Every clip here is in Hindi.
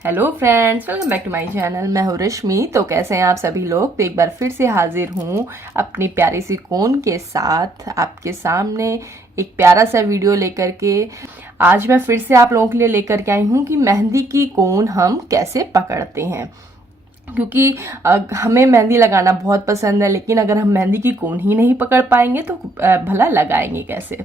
Hello friends, welcome back to my channel. मैं हूँ रश्मि। तो कैसे हैं आप सभी लोग। तो एक बार फिर से हाजिर हूँ अपनी प्यारी सी कोन के साथ आपके सामने एक प्यारा सा वीडियो लेकर के। आज मैं फिर से आप लोगों के लिए लेकर के आई हूँ कि मेहंदी की कोन हम कैसे पकड़ते हैं, क्योंकि हमें मेहंदी लगाना बहुत पसंद है, लेकिन अगर हम मेहंदी की कोन ही नहीं पकड़ पाएंगे तो भला लगाएंगे कैसे।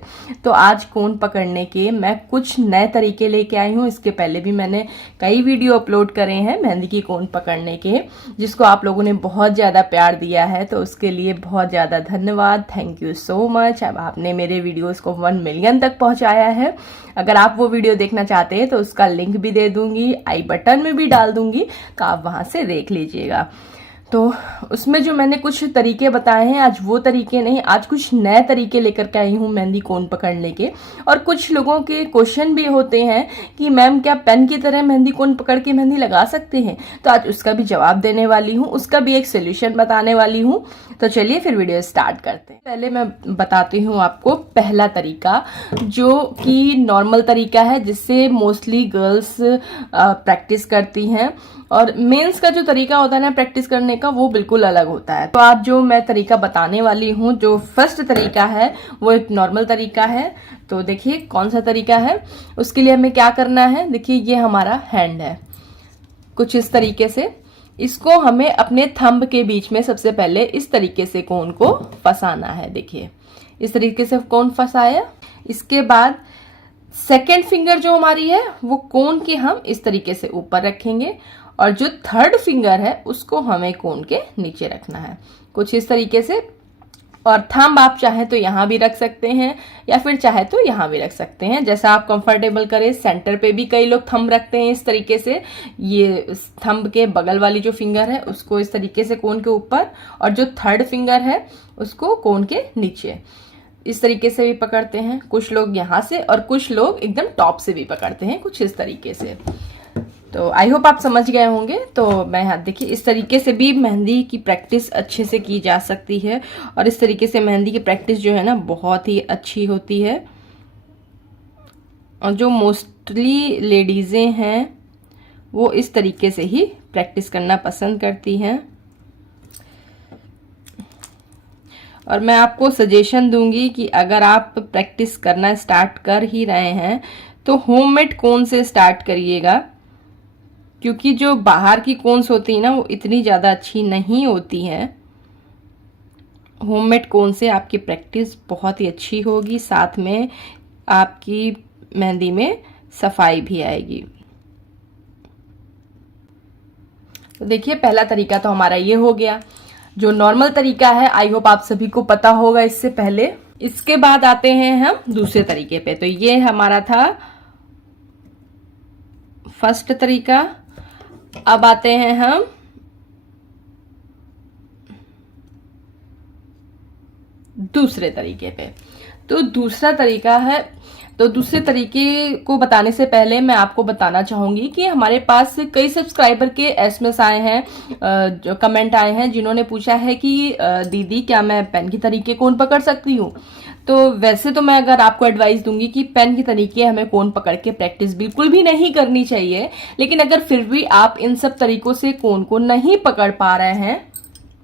तो आज कोन पकड़ने के मैं कुछ नए तरीके लेके आई हूँ। इसके पहले भी मैंने कई वीडियो अपलोड करे हैं मेहंदी की कोन पकड़ने के, जिसको आप लोगों ने बहुत ज़्यादा प्यार दिया है, तो उसके लिए बहुत ज़्यादा धन्यवाद। Thank you so much. अब आपने मेरे वीडियोज़ को 1 मिलियन तक पहुँचाया है। अगर आप वो वीडियो देखना चाहते हैं तो उसका लिंक भी दे दूंगी, आई बटन में भी डाल दूंगी, तो आप वहां से देख लीजिएगा। तो उसमें जो मैंने कुछ तरीके बताए हैं, आज वो तरीके नहीं, आज कुछ नए तरीके लेकर के आई हूँ मेहंदी कोन पकड़ने के। और कुछ लोगों के क्वेश्चन भी होते हैं कि मैम क्या पेन की तरह मेहंदी कोन पकड़ के मेहंदी लगा सकते हैं, तो आज उसका भी जवाब देने वाली हूँ, उसका भी एक सोल्यूशन बताने वाली हूँ। तो चलिए फिर वीडियो स्टार्ट करते हैं। पहले मैं बताती हूँ आपको पहला तरीका, जो कि नॉर्मल तरीका है, जिससे मोस्टली गर्ल्स प्रैक्टिस करती हैं। और मेंस का जो तरीका होता है ना प्रैक्टिस करने का, वो बिल्कुल अलग होता है। तो आज जो मैं तरीका बताने वाली हूँ, जो फर्स्ट तरीका है, वो एक नॉर्मल तरीका है। तो देखिए कौन सा तरीका है। उसके लिए हमें क्या करना है, देखिए ये हमारा हैंड है, कुछ इस तरीके से। इसको हमें अपने थंब के बीच में सबसे पहले इस तरीके से कोन को फंसाना है। देखिए इस तरीके से कोन फंसाया। इसके बाद सेकेंड फिंगर जो हमारी है वो कोन के हम इस तरीके से ऊपर रखेंगे, और जो थर्ड फिंगर है उसको हमें कोन के नीचे रखना है, कुछ इस तरीके से। और थंब आप चाहे तो यहाँ भी रख सकते हैं, या फिर चाहे तो यहाँ भी रख सकते हैं, जैसा आप कंफर्टेबल करें। सेंटर पे भी कई लोग थंब रखते हैं इस तरीके से। ये थंब के बगल वाली जो फिंगर है उसको इस तरीके से कोन के ऊपर, और जो थर्ड फिंगर है उसको कोन के नीचे, इस तरीके से भी पकड़ते हैं। कुछ लोग यहाँ से, और कुछ लोग एकदम टॉप से भी पकड़ते हैं, कुछ इस तरीके से। तो आई होप आप समझ गए होंगे। तो मैं यहाँ देखिए इस तरीके से भी मेहंदी की प्रैक्टिस अच्छे से की जा सकती है, और इस तरीके से मेहंदी की प्रैक्टिस जो है ना बहुत ही अच्छी होती है। और जो मोस्टली लेडीज़ें हैं वो इस तरीके से ही प्रैक्टिस करना पसंद करती हैं। और मैं आपको सजेशन दूंगी कि अगर आप प्रैक्टिस करना स्टार्ट कर ही रहे हैं तो होममेड कोन से स्टार्ट करिएगा, क्योंकि जो बाहर की कोन्स होती है ना वो इतनी ज़्यादा अच्छी नहीं होती हैं। होममेड कोन से आपकी प्रैक्टिस बहुत ही अच्छी होगी, साथ में आपकी मेहंदी में सफाई भी आएगी। तो देखिए पहला तरीका तो हमारा ये हो गया, जो नॉर्मल तरीका है। आई होप आप सभी को पता होगा इससे पहले। इसके बाद आते हैं हम दूसरे तरीके पे। तो ये हमारा था फर्स्ट तरीका। अब आते हैं हम दूसरे तरीके पे। तो दूसरा तरीका है, तो दूसरे तरीके को बताने से पहले मैं आपको बताना चाहूंगी कि हमारे पास कई सब्सक्राइबर के एसएमएस आए हैं, जो कमेंट आए हैं, जिन्होंने पूछा है कि दीदी क्या मैं पेन की तरीके कोन पकड़ सकती हूँ। तो वैसे तो मैं अगर आपको एडवाइस दूंगी कि पेन की तरीके हमें कोन पकड़ के प्रैक्टिस बिल्कुल भी नहीं करनी चाहिए, लेकिन अगर फिर भी आप इन सब तरीकों से कोन को नहीं पकड़ पा रहे हैं,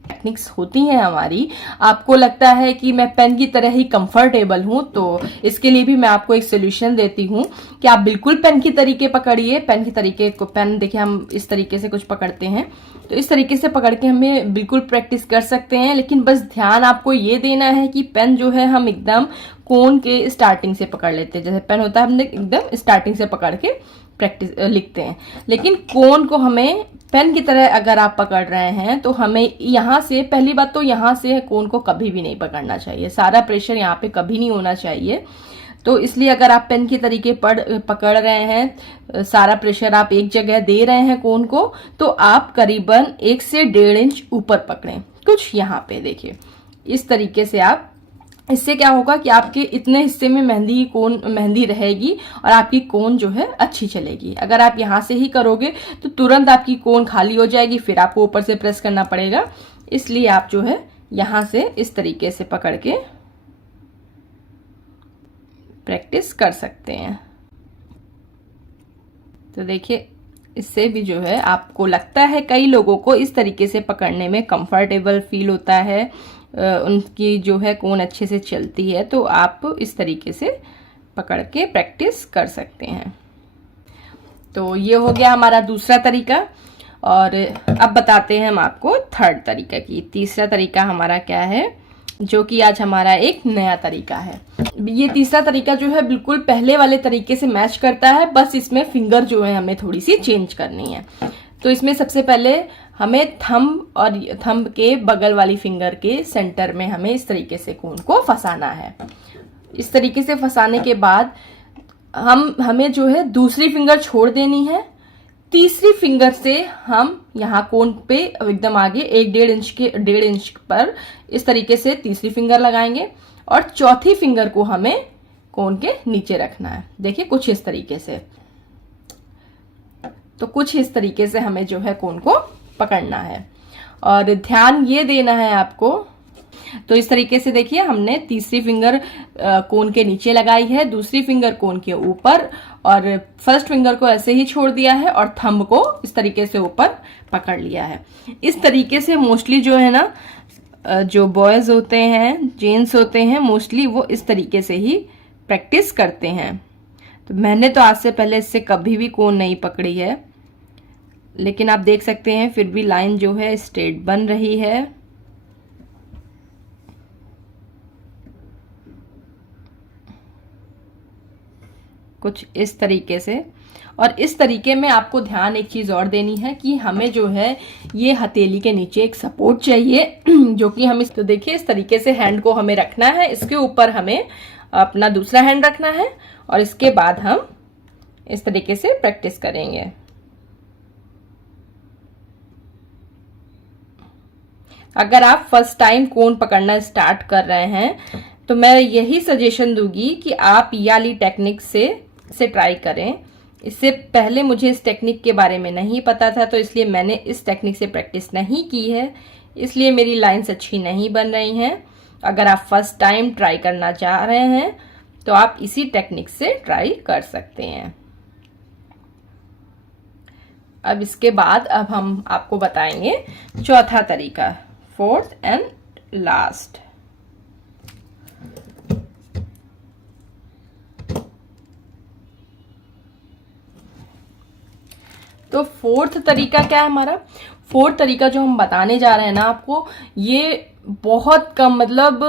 टेक्निक्स होती हैं हमारी, आपको लगता है कि मैं पेन की तरह ही कंफर्टेबल हूं, तो इसके लिए भी मैं आपको एक सोल्यूशन देती हूं कि आप बिल्कुल पेन की तरीके पकड़िए। पेन की तरीके को, पेन देखिए हम इस तरीके से कुछ पकड़ते हैं, तो इस तरीके से पकड़ के हमें बिल्कुल प्रैक्टिस कर सकते हैं। लेकिन बस ध्यान आपको ये देना है कि पेन जो है हम एकदम कोन के स्टार्टिंग से पकड़ लेते हैं। जैसे पेन होता है हमने एकदम स्टार्टिंग से पकड़ के प्रैक्टिस लिखते हैं, लेकिन कोन को हमें पेन की तरह अगर आप पकड़ रहे हैं तो हमें यहाँ से, पहली बात तो यहाँ से कोन को कभी भी नहीं पकड़ना चाहिए, सारा प्रेशर यहाँ पे कभी नहीं होना चाहिए। तो इसलिए अगर आप पेन के तरीके पकड़ रहे हैं, सारा प्रेशर आप एक जगह दे रहे हैं कोन को, तो आप करीबन 1 से 1.5 इंच ऊपर पकड़ें, कुछ यहाँ पे देखिए इस तरीके से आप। इससे क्या होगा कि आपके इतने हिस्से में मेहंदी रहेगी और आपकी कोन जो है अच्छी चलेगी। अगर आप यहाँ से ही करोगे तो तुरंत आपकी कोन खाली हो जाएगी, फिर आपको ऊपर से प्रेस करना पड़ेगा। इसलिए आप जो है यहाँ से इस तरीके से पकड़ के प्रैक्टिस कर सकते हैं। तो देखिए इससे भी जो है आपको लगता है कई लोगों को इस तरीके से पकड़ने में कंफर्टेबल फील होता है, उनकी जो है कोन अच्छे से चलती है, तो आप इस तरीके से पकड़ के प्रैक्टिस कर सकते हैं। तो ये हो गया हमारा दूसरा तरीका। और अब बताते हैं हम आपको थर्ड तरीका की। तीसरा तरीका हमारा क्या है, जो कि आज हमारा एक नया तरीका है। ये तीसरा तरीका जो है बिल्कुल पहले वाले तरीके से मैच करता है, बस इसमें फिंगर जो है हमें थोड़ी सी चेंज करनी है। तो इसमें सबसे पहले हमें थंब और थंब के बगल वाली फिंगर के सेंटर में हमें इस तरीके से कोन को फंसाना है। इस तरीके से फंसाने के बाद हमें जो है दूसरी फिंगर छोड़ देनी है। तीसरी फिंगर से हम यहाँ कोन पे एकदम आगे 1.5 इंच पर इस तरीके से तीसरी फिंगर लगाएंगे और चौथी फिंगर को हमें कोन के नीचे रखना है। देखिए कुछ इस तरीके से। तो कुछ इस तरीके से हमें जो है कोन को पकड़ना है और ध्यान ये देना है आपको। तो इस तरीके से देखिए हमने तीसरी फिंगर कोन के नीचे लगाई है, दूसरी फिंगर कोन के ऊपर और फर्स्ट फिंगर को ऐसे ही छोड़ दिया है और थंब को इस तरीके से ऊपर पकड़ लिया है। इस तरीके से मोस्टली जो है ना, जो बॉयज होते हैं, जेंट्स होते हैं, मोस्टली वो इस तरीके से ही प्रैक्टिस करते हैं। तो मैंने तो आज से पहले इससे कभी भी कोन नहीं पकड़ी है, लेकिन आप देख सकते हैं फिर भी लाइन जो है स्ट्रेट बन रही है। कुछ इस तरीके से। और इस तरीके में आपको ध्यान एक चीज और देनी है कि हमें जो है ये हथेली के नीचे एक सपोर्ट चाहिए, जो कि हम तो देखिए इस तरीके से हैंड को हमें रखना है, इसके ऊपर हमें अपना दूसरा हैंड रखना है और इसके बाद हम इस तरीके से प्रैक्टिस करेंगे। अगर आप फर्स्ट टाइम कोन पकड़ना स्टार्ट कर रहे हैं तो मैं यही सजेशन दूंगी कि आप ये वाली टेक्निक से ट्राई करें। इससे पहले मुझे इस टेक्निक के बारे में नहीं पता था, तो इसलिए मैंने इस टेक्निक से प्रैक्टिस नहीं की है, इसलिए मेरी लाइंस अच्छी नहीं बन रही हैं। अगर आप फर्स्ट टाइम ट्राई करना चाह रहे हैं तो आप इसी टेक्निक से ट्राई कर सकते हैं। अब इसके बाद अब हम आपको बताएंगे चौथा तरीका, फोर्थ एंड लास्ट। तो फोर्थ तरीका क्या है हमारा? फोर्थ तरीका जो हम बताने जा रहे हैं ना आपको, ये बहुत कम, मतलब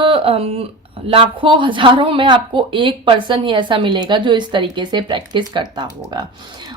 लाखों हजारों में आपको 1% ही ऐसा मिलेगा जो इस तरीके से प्रैक्टिस करता होगा।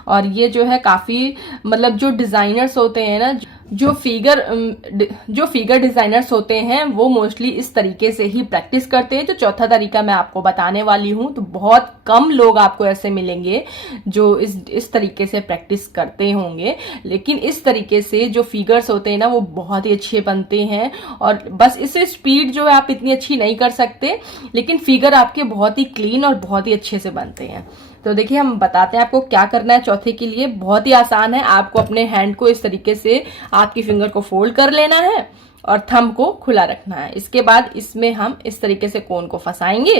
और ये जो है काफी, मतलब जो डिजाइनर्स होते हैं ना, जो फिगर डिजाइनर्स होते हैं वो मोस्टली इस तरीके से ही प्रैक्टिस करते हैं। जो चौथा तरीका मैं आपको बताने वाली हूँ, तो बहुत कम लोग आपको ऐसे मिलेंगे जो इस तरीके से प्रैक्टिस करते होंगे। लेकिन इस तरीके से जो फिगर्स होते हैं ना, वो बहुत ही अच्छे बनते हैं। और बस इससे स्पीड जो है आप इतनी अच्छी नहीं कर सकते, लेकिन फिगर आपके बहुत ही क्लीन और बहुत ही अच्छे से बनते हैं। तो देखिए हम बताते हैं आपको क्या करना है चौथे के लिए। बहुत ही आसान है। आपको अपने हैंड को इस तरीके से आपकी फिंगर को फोल्ड कर लेना है और थंब को खुला रखना है। इसके बाद इसमें हम इस तरीके से कोन को फंसाएंगे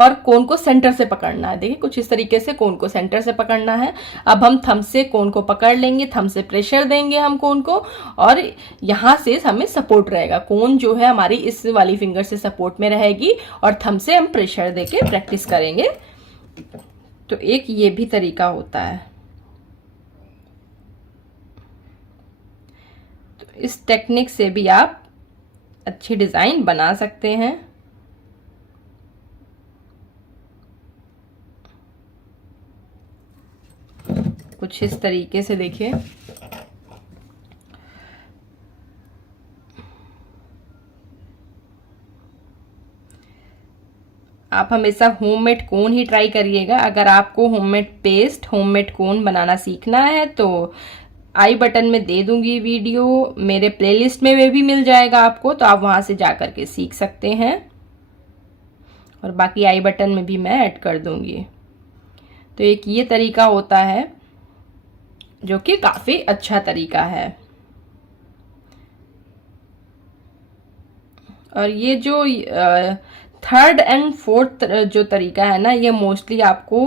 और कोन को सेंटर से पकड़ना है। देखिए कुछ इस तरीके से कोन को सेंटर से पकड़ना है। अब हम थंब से कोन को पकड़ लेंगे, थंब से प्रेशर देंगे हम कोन को, और यहां से हमें सपोर्ट रहेगा। कोन जो है हमारी इस वाली फिंगर से सपोर्ट में रहेगी और थंब से हम प्रेशर देके प्रैक्टिस करेंगे। तो एक ये भी तरीका होता है। तो इस टेक्निक से भी आप अच्छी डिजाइन बना सकते हैं। कुछ इस तरीके से देखिए। आप हमेशा होममेड कोन ही ट्राई करिएगा। अगर आपको होममेड पेस्ट, होममेड कोन बनाना सीखना है तो आई बटन में दे दूंगी वीडियो, मेरे प्लेलिस्ट में भी मिल जाएगा आपको, तो आप वहां से जाकर के सीख सकते हैं। और बाकी आई बटन में भी मैं ऐड कर दूंगी। तो एक ये तरीका होता है जो कि काफी अच्छा तरीका है। और ये जो थर्ड एंड फोर्थ जो तरीका है ना, ये मोस्टली आपको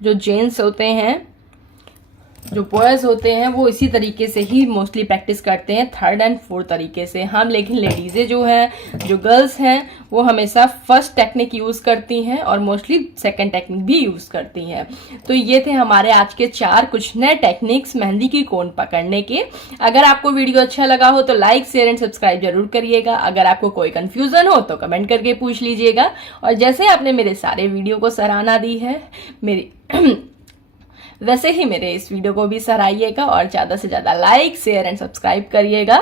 जो जेंट्स होते हैं जो बॉयज़ होते हैं वो इसी तरीके से ही मोस्टली प्रैक्टिस करते हैं, 3rd एंड 4th तरीके से। हम लेकिन लेडीज़ें जो हैं, जो गर्ल्स हैं, वो हमेशा फर्स्ट टेक्निक यूज़ करती हैं और मोस्टली सेकंड टेक्निक भी यूज़ करती हैं। तो ये थे हमारे आज के 4 कुछ नए टेक्निक्स मेहंदी की कोन पकड़ने के। अगर आपको वीडियो अच्छा लगा हो तो लाइक, शेयर एंड सब्सक्राइब जरूर करिएगा। अगर आपको कोई कंफ्यूजन हो तो कमेंट करके पूछ लीजिएगा। और जैसे आपने मेरे सारे वीडियो को सराहना दी है मेरी वैसे ही मेरे इस वीडियो को भी सराहिएगा और ज़्यादा से ज़्यादा लाइक, शेयर एंड सब्सक्राइब करिएगा।